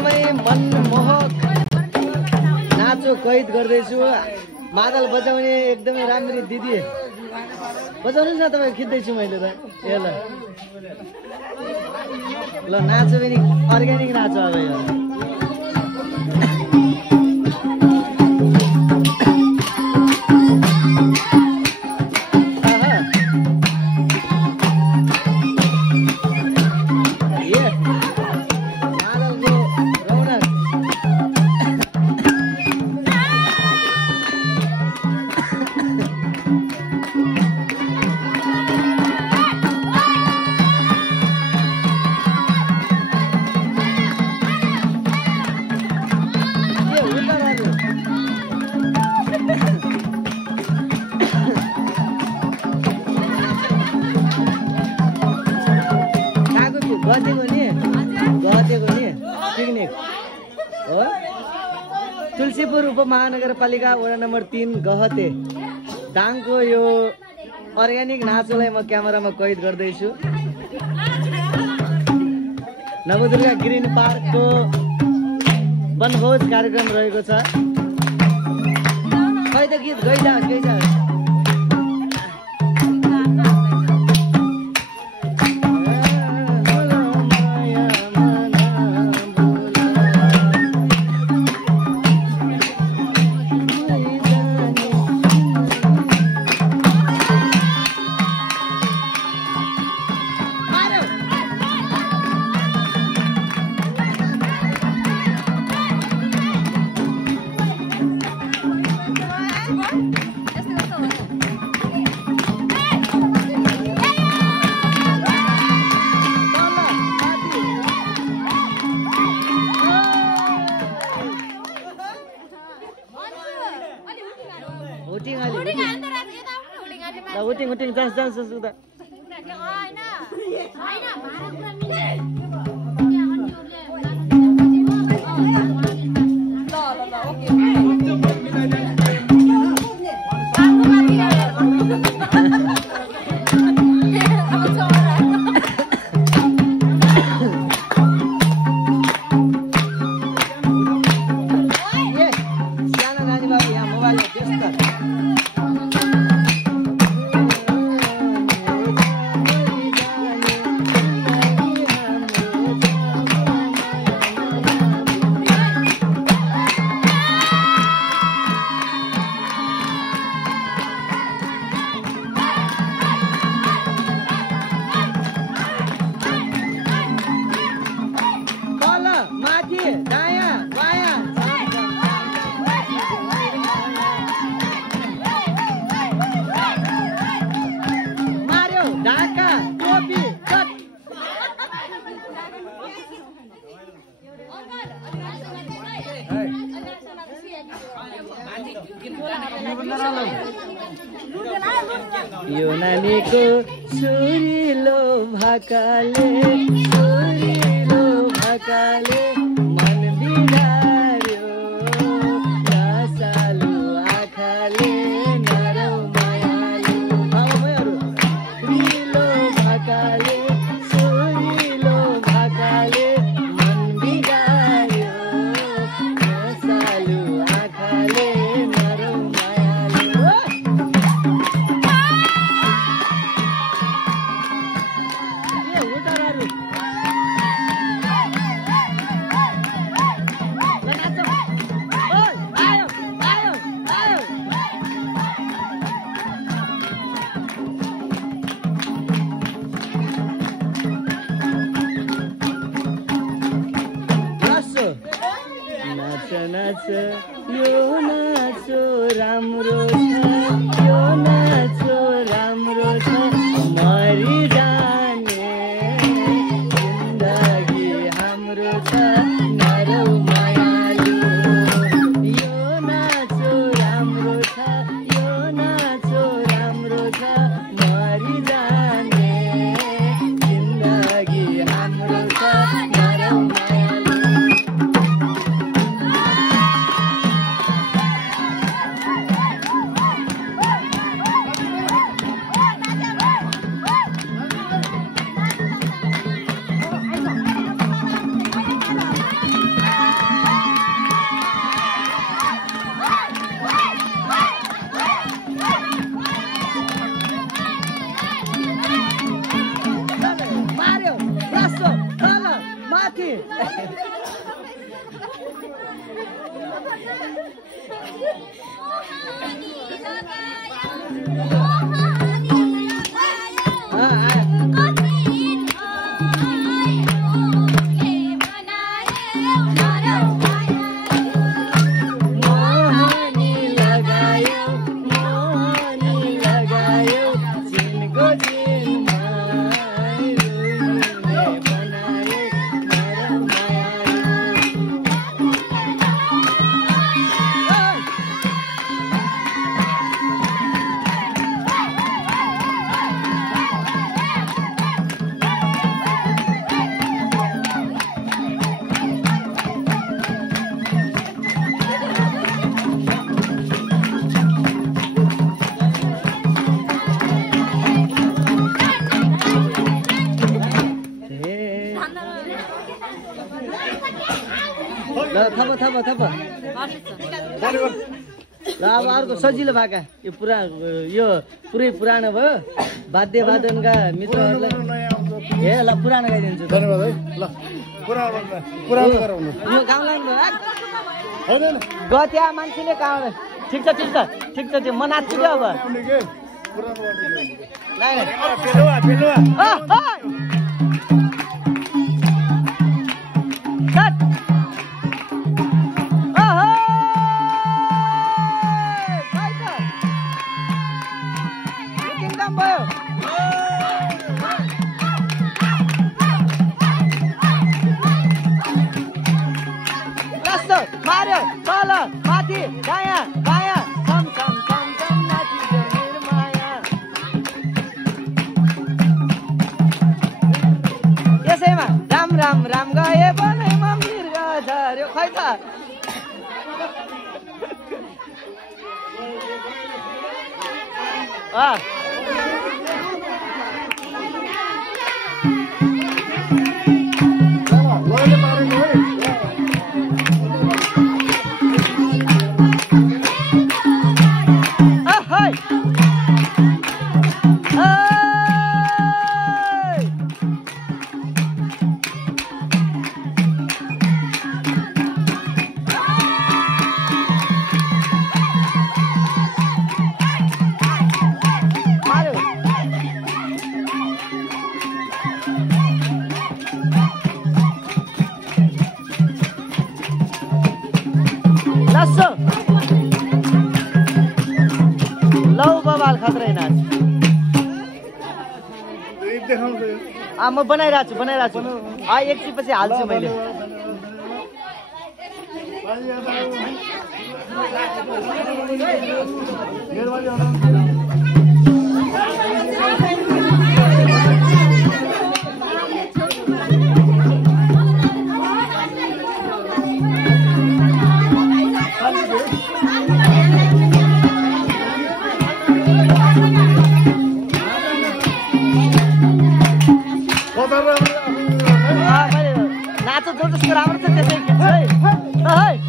एकदमै मनमोहक नाचो कैद गर्दैछु। मादल बजाउने एकदमै राम्री दिदी बजाउनुहोस् न तपाईँ, खिच्दैछु मैले त। ए ल ल नाचो पनि अर्ग्यानिक नाचो अब यो। तुलसीपुर उपमहानगरपालिका वडा नम्बर 3 गहते दाङको यो अर्ग्यानिक नाचोलाई म क्यामेरामा कैद गर्दैछु। नवदुर्गा ग्रिन पार्कको वनभोज कार्यक्रम रहेको छ। खै त गीत गइजा गइजा। Uting dans sudah. यो नानीको सुरिलो भाकाले मन बिगार्यो रसालु आँखाले नरौ मायालु सुरिलो भाकाले मन बिगार्यो रसालु आँखाले नरौ मायालु। नाच यो नाचो राम्रो छ, यो नाचो राम्रो छ, मरिजाने जिन्दगी हाम्रो छ नरौ मायालु। यो नाचो राम्रो छ, यो नाचो राम्रो छ, मरिजाने जिन्दगी हाम्रो छ नरौ मायालु। थप ल अब अर्को सजिलो भाका यो पुरै पुरानो भयो वाद्य वादनका मित्रहरूलाई ए ल पुरानो गाइदिन्छु धन्यवाद है ल पुरानो गराउनु यो गाउँ लाग्नु गत्या मान्छेले गाउँ ठिक छ त्यो म नाच्छु क्या अब मार्यो तल माथि दायाँ बायाँ छम छम छम छम नाचिदेऊ मेरो माया यसैमा राम राम राम गए बनैमा मृग झर्यो खै त लौ बबाल खतरै नाच म बनाइरहेको छु एकछिन पछि हाल्छु मैले नाचो जो जसको राम्रो छ त्यसै खिच्छु है